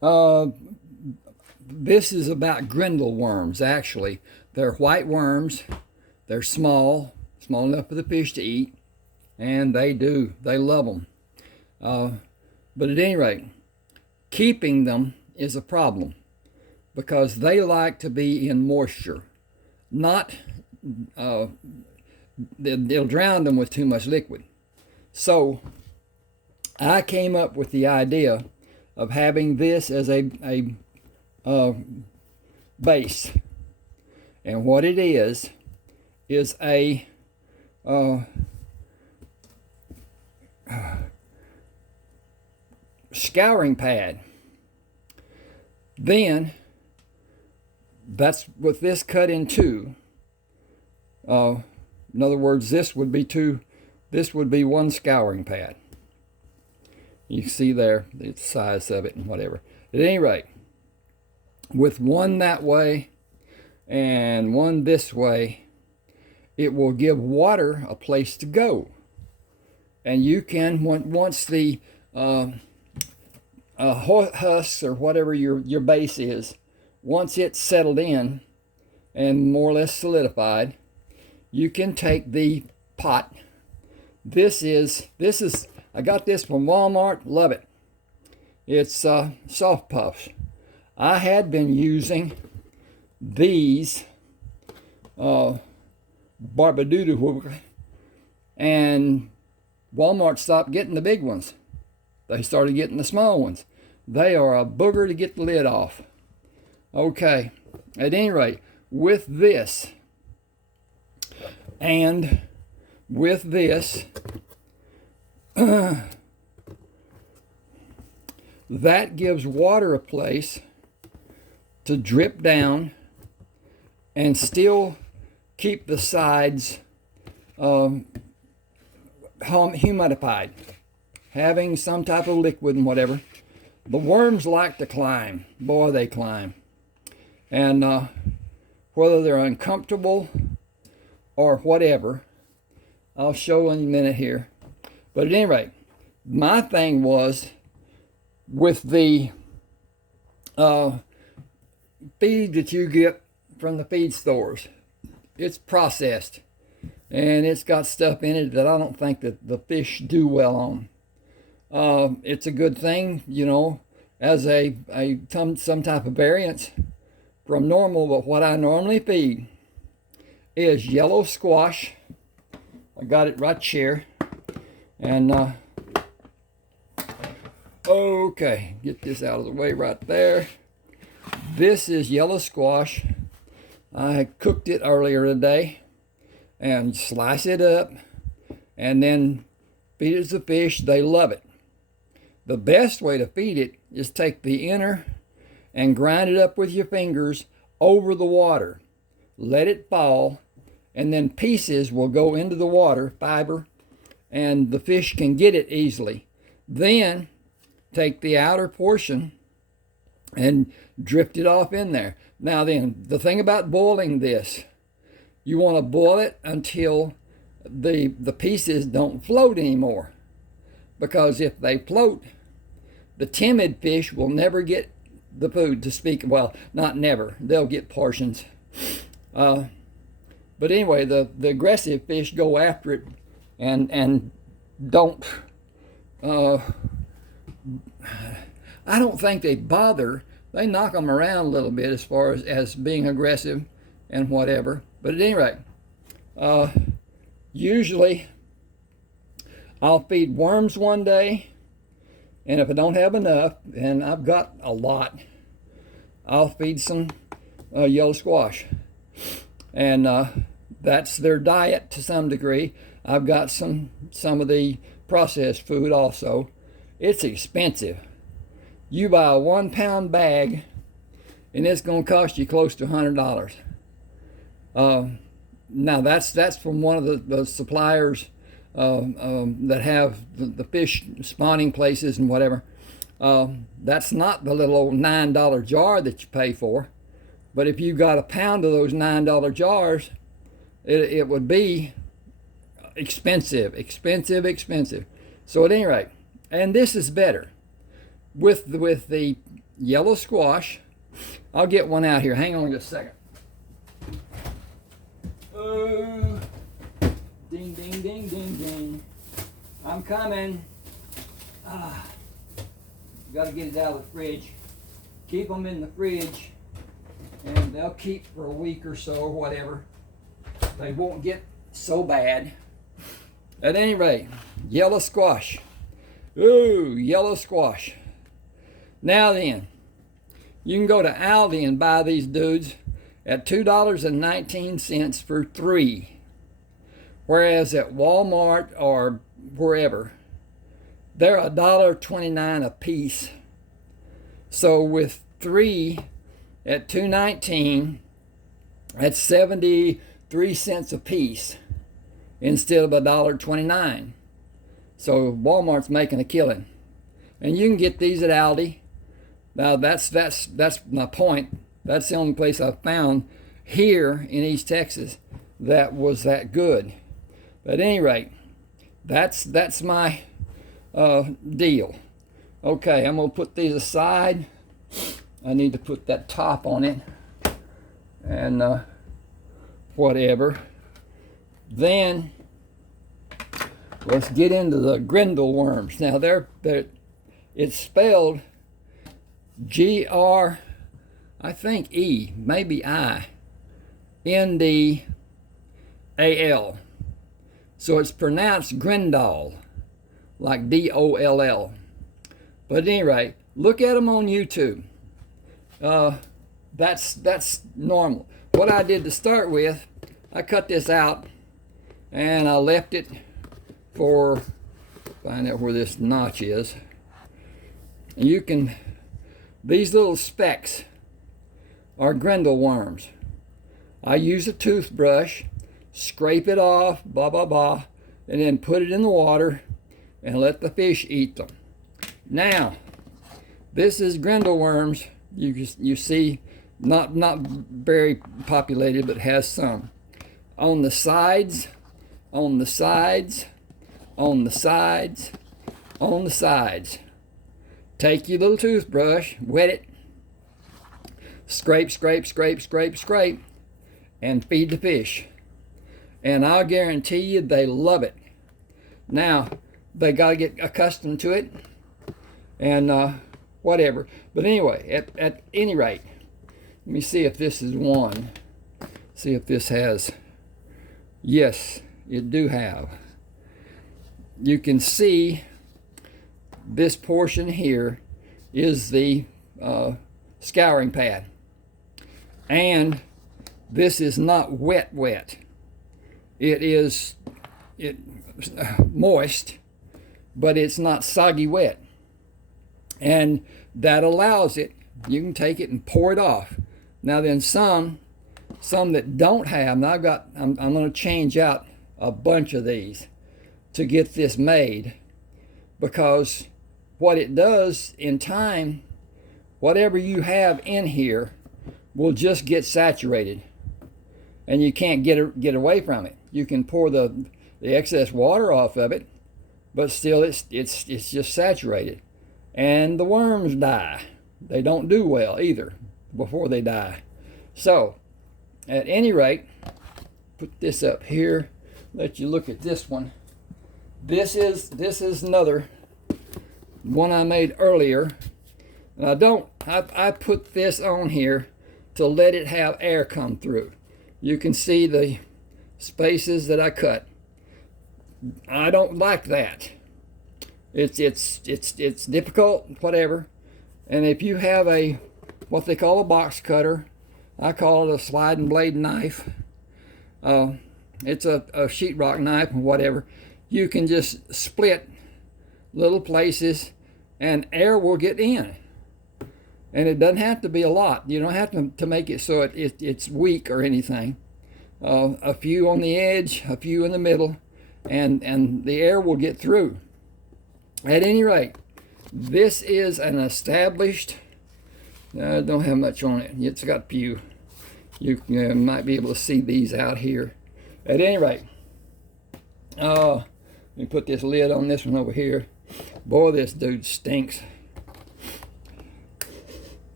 Uh, this is about Grindal worms, actually. They're white worms. They're small enough for the fish to eat, and they love them. But at any rate, keeping them is a problem because they like to be in moisture. Not, they'll drown them with too much liquid. So I came up with the idea of having this as a base. And what it is a scouring pad. Then that's with this cut in two. In other words, this would be one scouring pad. You see there the size of it and whatever. At any rate, with one that way and one this way, it will give water a place to go. And you can, once the husks or whatever your base is, once it's settled in and more or less solidified, you can take the pot. This is I got this from Walmart. Love it. It's soft puffs. I had been using these Barbadoodle, and Walmart stopped getting the big ones. They started getting the small ones. They are a booger to get the lid off. Okay, at any rate, with this and with this, that gives water a place to drip down and still keep the sides humidified, having some type of liquid and whatever. The worms like to climb. Boy, they climb. And whether they're uncomfortable or whatever, I'll show in a minute here. But at any rate, my thing was with the feed that you get from the feed stores. It's processed, and it's got stuff in it that I don't think that the fish do well on. It's a good thing, as some type of variance from normal, but what I normally feed is yellow squash. I got it right here. And okay, get this out of the way right there. This is yellow squash. I cooked it earlier today and slice it up and then feed it to the fish. They love it. The best way to feed it is take the inner and grind it up with your fingers over the water. Let it fall, and then pieces will go into the water, fiber, and the fish can get it easily. Then take the outer portion and drift it off in there. Now then, the thing about boiling this, you want to boil it until the pieces don't float anymore. Because if they float, the timid fish will never get the food to speak. Well, not never. They'll get portions. But anyway, the aggressive fish go after it and don't. I don't think they bother. They knock them around a little bit as far as being aggressive and whatever. But at any rate, usually I'll feed worms one day, and if I don't have enough, and I've got a lot, I'll feed some yellow squash. And that's their diet to some degree. I've got some of the processed food also. It's expensive. You buy a 1 pound bag, and it's going to cost you close to $100. Now that's from one of the suppliers that have the fish spawning places and whatever. That's not the little old $9 jar that you pay for. But if you got a pound of those $9 jars, it would be expensive. So at any rate, and this is better with the yellow squash. I'll get one out here. Hang on just a second. Ding, ding, ding, ding, ding. I'm coming. Got to get it out of the fridge. Keep them in the fridge, and they'll keep for a week or so or whatever. They won't get so bad. At any rate, yellow squash. Ooh, yellow squash. Now then, you can go to Aldi and buy these dudes at $2.19 for 3. Whereas at Walmart or wherever, they're $1.29 a piece. So with 3 at $2.19, that's 73 cents a piece instead of $1.29. So Walmart's making a killing. And you can get these at Aldi. Now that's my point. That's the only place I've found here in East Texas that was that good. But at any rate, that's my deal. Okay, I'm gonna put these aside. I need to put that top on it and whatever. Then let's get into the Grindal worms. Now it's spelled G-R, I think E, maybe I, N-D-A-L. So it's pronounced Grindal, like D-O-L-L. But at any rate, look at them on YouTube. That's normal. What I did to start with, I cut this out and I left it for, find out where this notch is. And you can, these little specks are Grindal worms. I use a toothbrush, scrape it off, blah, blah, blah, and then put it in the water and let the fish eat them. Now, this is Grindal worms. You see, not very populated, but has some. On the sides, on the sides, on the sides, on the sides. Take your little toothbrush, wet it, scrape, scrape, scrape, scrape, scrape, and feed the fish. And I'll guarantee you they love it. Now, they got to get accustomed to it and whatever. But anyway, at any rate, let me see if this is one. See if this has, yes, it do have. You can see this portion here is the scouring pad. And this is not wet. It is moist, but it's not soggy wet. And that allows it, you can take it and pour it off. Now then some that don't have, now I'm going to change out a bunch of these to get this made, because what it does in time, whatever you have in here will just get saturated and you can't get away from it. You can pour the excess water off of it, but still it's just saturated. And the worms die. They don't do well either before they die. So, at any rate, put this up here, let you look at this one. This is another one I made earlier. And I put this on here to let it have air come through. You can see the spaces that I cut. I don't like that. It's difficult, whatever. And if you have what they call a box cutter, I call it a sliding blade knife. It's a sheetrock knife or whatever. You can just split little places and air will get in. And it doesn't have to be a lot. You don't have to make it so it's weak or anything. A few on the edge, a few in the middle, and the air will get through. At any rate, this is an established, I don't have much on it. It's got a few. You might be able to see these out here. At any rate, let me put this lid on this one over here. Boy, this dude stinks.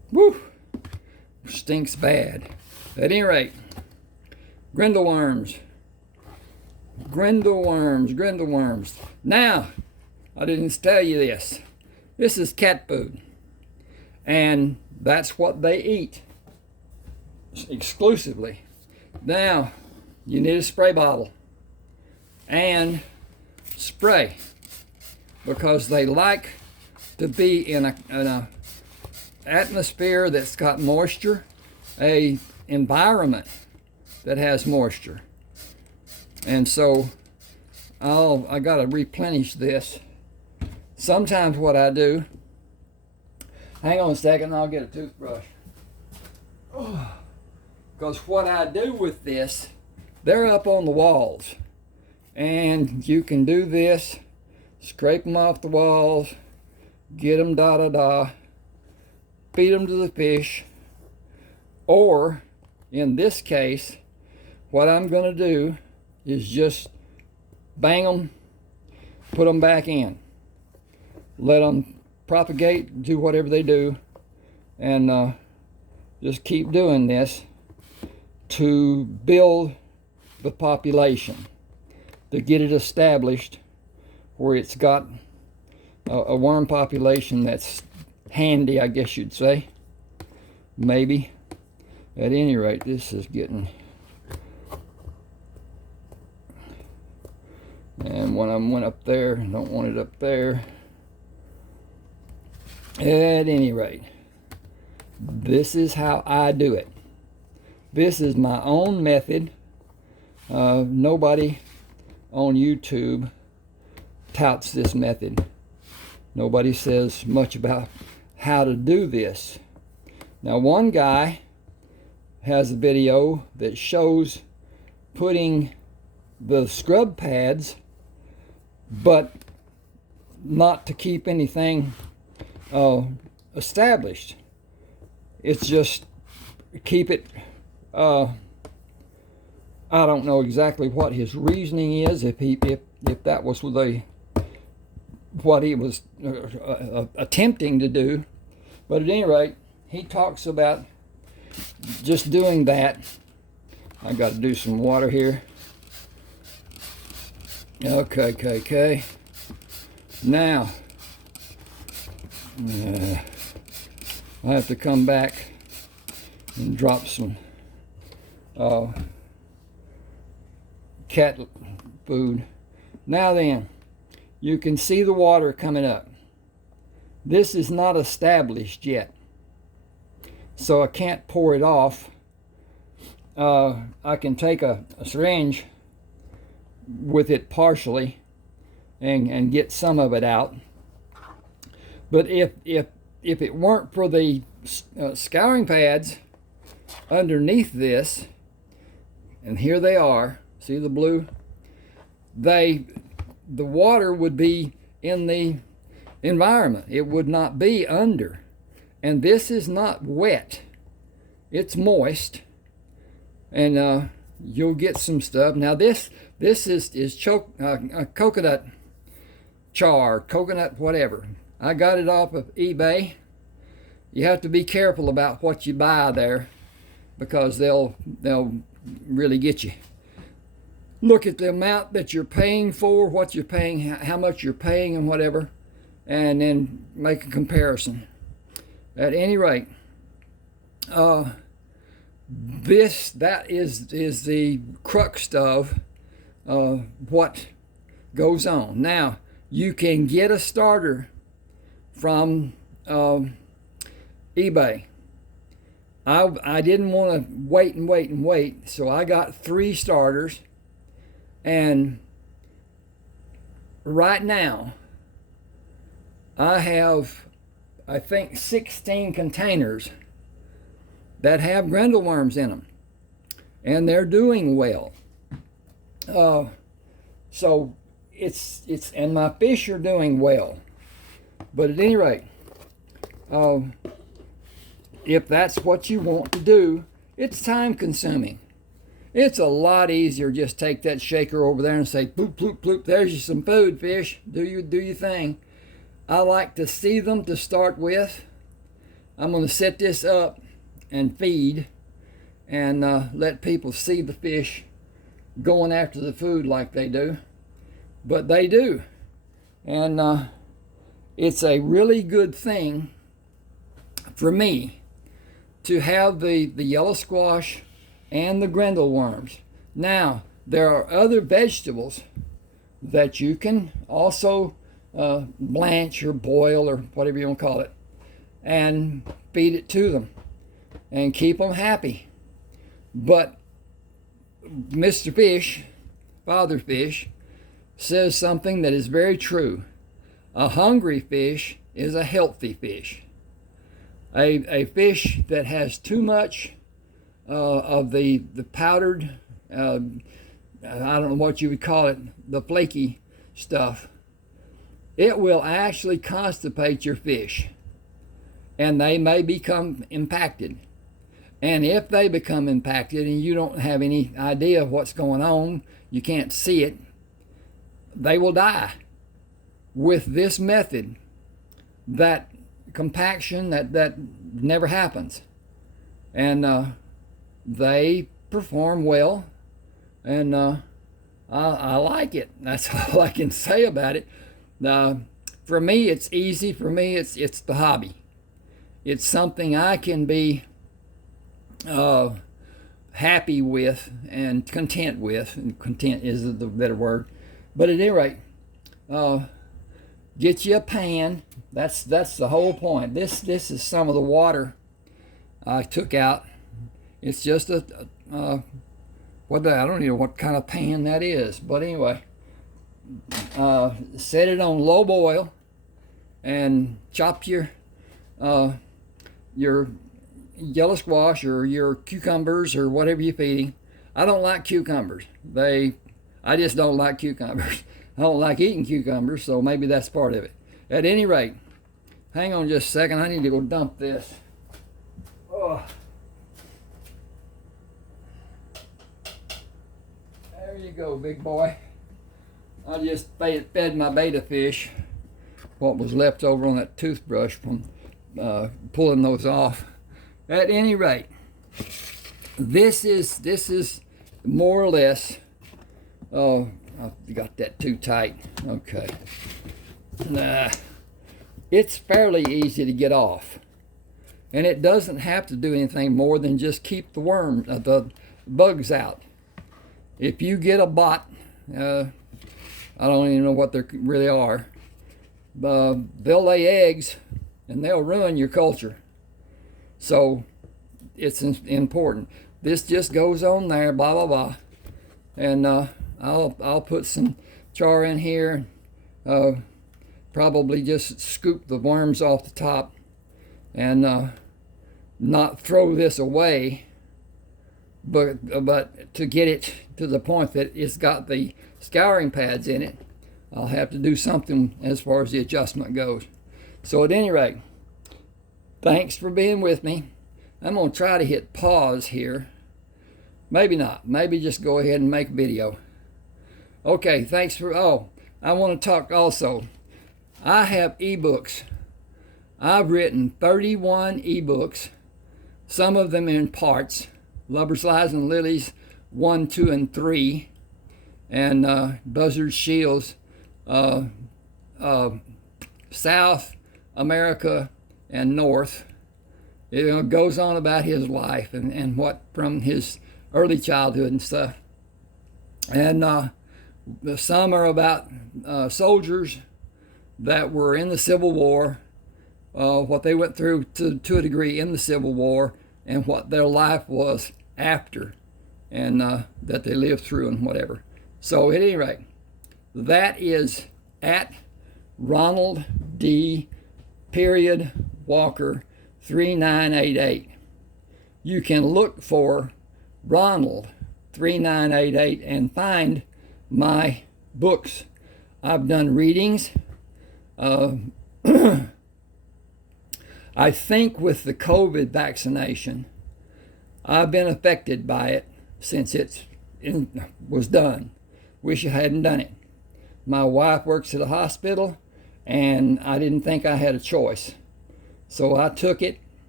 Woo! Stinks bad. At any rate, Grindal worms. Grindal worms, Grindal worms. Now, I didn't tell you this. This is cat food. And that's what they eat exclusively. Now, you need a spray bottle and spray, because they like to be in a atmosphere that's got moisture, a environment that has moisture. And so I got to replenish this. Sometimes what I do, hang on a second, I'll get a toothbrush. Because what I do with this, they're up on the walls. And you can do this, scrape them off the walls, get them feed them to the fish. Or, in this case, what I'm going to do is just bang them, put them back in. Let them propagate, do whatever they do, and just keep doing this to build the population, to get it established where it's got a worm population that's handy, I guess you'd say. Maybe. At any rate, this is getting... And when I went up there, I don't want it up there. At any rate, this is how I do it. This is my own method. Nobody on YouTube touts this method. Nobody says much about how to do this. Now, one guy has a video that shows putting the scrub pads, but not to keep anything established. It's just keep it, I don't know exactly what his reasoning is, if that was what he was attempting to do. But at any rate, he talks about just doing that. I got to do some water here. Okay. Now, I have to come back and drop some cat food. Now then, you can see the water coming up. This is not established yet, so I can't pour it off. I can take a syringe with it partially and get some of it out. But if it weren't for the scouring pads underneath this, and here they are, see the blue? The water would be in the environment. It would not be under. And this is not wet. It's moist. And you'll get some stuff. Now this is coconut char, coconut whatever. I got it off of eBay. You have to be careful about what you buy there, because they'll really get you. Look at the amount that you're paying for, what you're paying, how much you're paying, and whatever, and then make a comparison. At any rate, that is the crux of what goes on. Now, you can get a starter from eBay. I didn't want to wait, so I got 3 starters, and right now I have, I think, 16 containers that have Grindal worms in them, and they're doing well. So it's and my fish are doing well. But at any rate, if that's what you want to do, it's time consuming. It's a lot easier just take that shaker over there and say, bloop, bloop, bloop, there's you some food, fish. Do your thing. I like to see them to start with, I'm going to set this up and feed and let people see the fish going after the food like they do. But they do. And it's a really good thing for me to have the yellow squash and the Grindal worms. Now, there are other vegetables that you can also blanch or boil or whatever you want to call it, and feed it to them and keep them happy. But Mr. Fish, Father Fish, says something that is very true. A hungry fish is a healthy fish. A fish that has too much of the powdered, I don't know what you would call it, the flaky stuff, it will actually constipate your fish, and they may become impacted. And if they become impacted and you don't have any idea of what's going on, you can't see it, they will die. With this method, that compaction, that never happens. And they perform well, and I like it. That's all I can say about it. For me, it's easy. For me, it's the hobby. It's something I can be happy with and content with. And content is the better word. But at any rate, get you a pan. That's the whole point. This is some of the water I took out. It's just I don't know what kind of pan that is. But anyway, set it on low boil and chop your yellow squash or your cucumbers or whatever you're feeding. I don't like cucumbers. I just don't like cucumbers. I don't like eating cucumbers, so maybe that's part of it. At any rate, hang on just a second. I need to go dump this. Oh. There you go, big boy. I just fed my betta fish what was left over on that toothbrush from pulling those off. At any rate, this is more or less. Oh, I got that too tight. Okay. It's fairly easy to get off, and it doesn't have to do anything more than just keep the bugs out. If you get a bot, I don't even know what they really are. They'll lay eggs, and they'll ruin your culture. So it's important. This just goes on there, blah blah blah, and I'll put some char in here. Probably just scoop the worms off the top, and not throw this away, but to get it to the point that it's got the scouring pads in it, I'll have to do something as far as the adjustment goes. So at any rate, thanks for being with me. I'm going to try to hit pause here. Maybe not. Maybe just go ahead and make a video. Okay, thanks for... Oh, I want to talk also. I have ebooks. I've written 31 ebooks, some of them in parts. Lubbers, Lies, and Lilies 1, 2, and 3. And Buzzard Shields, South America and North. It goes on about his life and what from his early childhood and stuff. And some are about soldiers that were in the Civil War, what they went through to a degree in the Civil War, and what their life was after, and that they lived through and whatever. So at any rate, that is at Ronald D. Walker 3988. You can look for Ronald 3988 and find my books. I've done readings. I think with the COVID vaccination, I've been affected by it since it was done. Wish I hadn't done it. My wife works at a hospital, and I didn't think I had a choice. So I took it,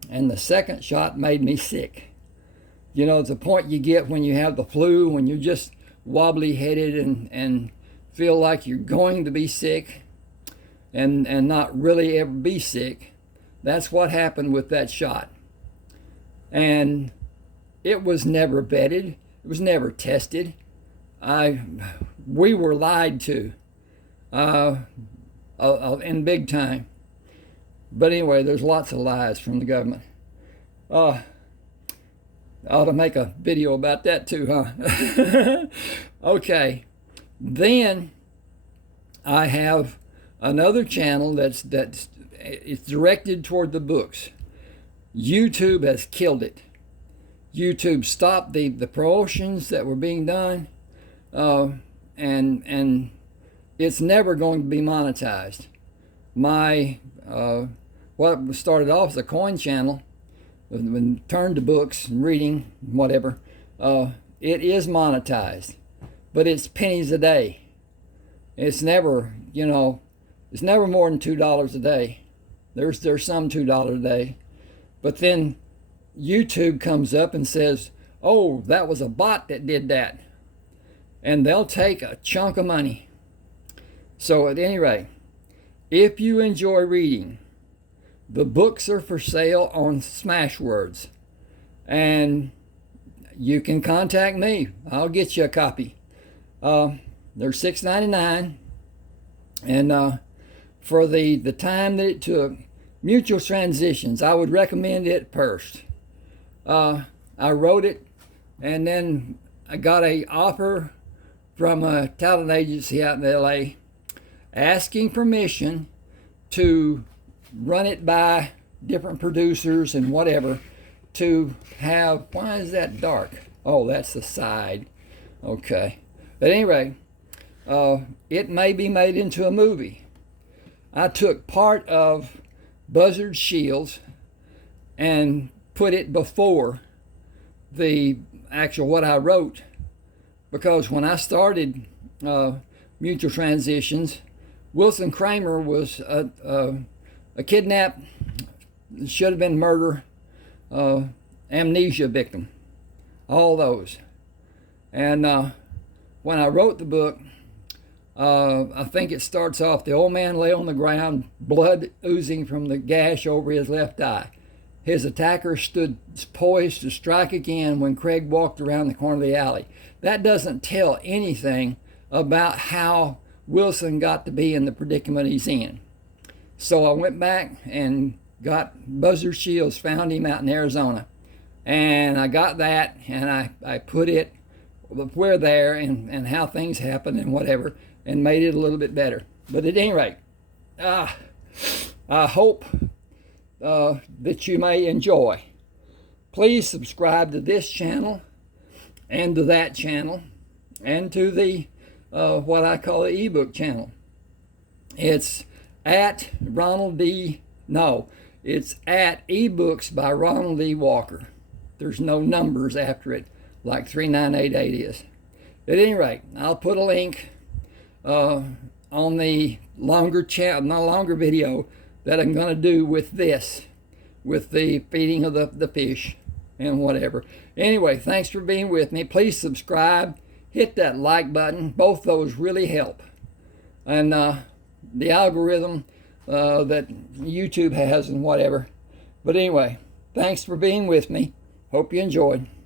and the second shot made me sick. You know, it's the point you get when you have the flu, when you're just wobbly headed and feel like you're going to be sick and not really ever be sick. That's what happened with that shot. And it was never vetted. It was never tested. We were lied to in big time. But anyway, there's lots of lies from the government. I ought to make a video about that too, huh? Okay. Then I have another channel that's it's directed toward the books. YouTube has killed it. YouTube stopped the promotions that were being done, and it's never going to be monetized. My what started off as a coin channel, when turned to books and reading, whatever, it is monetized, but it's pennies a day. It's never, it's never more than $2 a day. There's some $2 a day, but then YouTube comes up and says, "Oh, that was a bot that did that," and they'll take a chunk of money. So at any rate, if you enjoy reading, the books are for sale on Smashwords, and you can contact me. I'll get you a copy. They're $6.99, and for the time that it took, Mutual Transitions, I would recommend it first. I wrote it, and then I got an offer from a talent agency out in LA asking permission to run it by different producers and whatever, to have, why is that dark? Oh, that's the side. Okay. At any rate, it may be made into a movie. I took part of Buzzard Shields and put it before the actual what I wrote, because when I started Mutual Transitions, Wilson Kramer was a kidnap, should have been murder, amnesia victim, all those. And when I wrote the book, I think it starts off, the old man lay on the ground, blood oozing from the gash over his left eye. His attacker stood poised to strike again when Craig walked around the corner of the alley. That doesn't tell anything about how Wilson got to be in the predicament he's in. So I went back and got Buzzard Shields, found him out in Arizona. And I got that, and I put it where there and how things happen and whatever, and made it a little bit better. But at any rate, I hope that you may enjoy. Please subscribe to this channel and to that channel and to the what I call the ebook channel. It's at it's at ebooks by Ronald D. Walker. There's no numbers after it like 3988 is. At any rate, I'll put a link on the longer video that I'm going to do with this, with the feeding of the fish and whatever. Anyway, thanks for being with me. Please subscribe, hit that like button. Both those really help. And the algorithm that YouTube has and whatever. But anyway, thanks for being with me. Hope you enjoyed.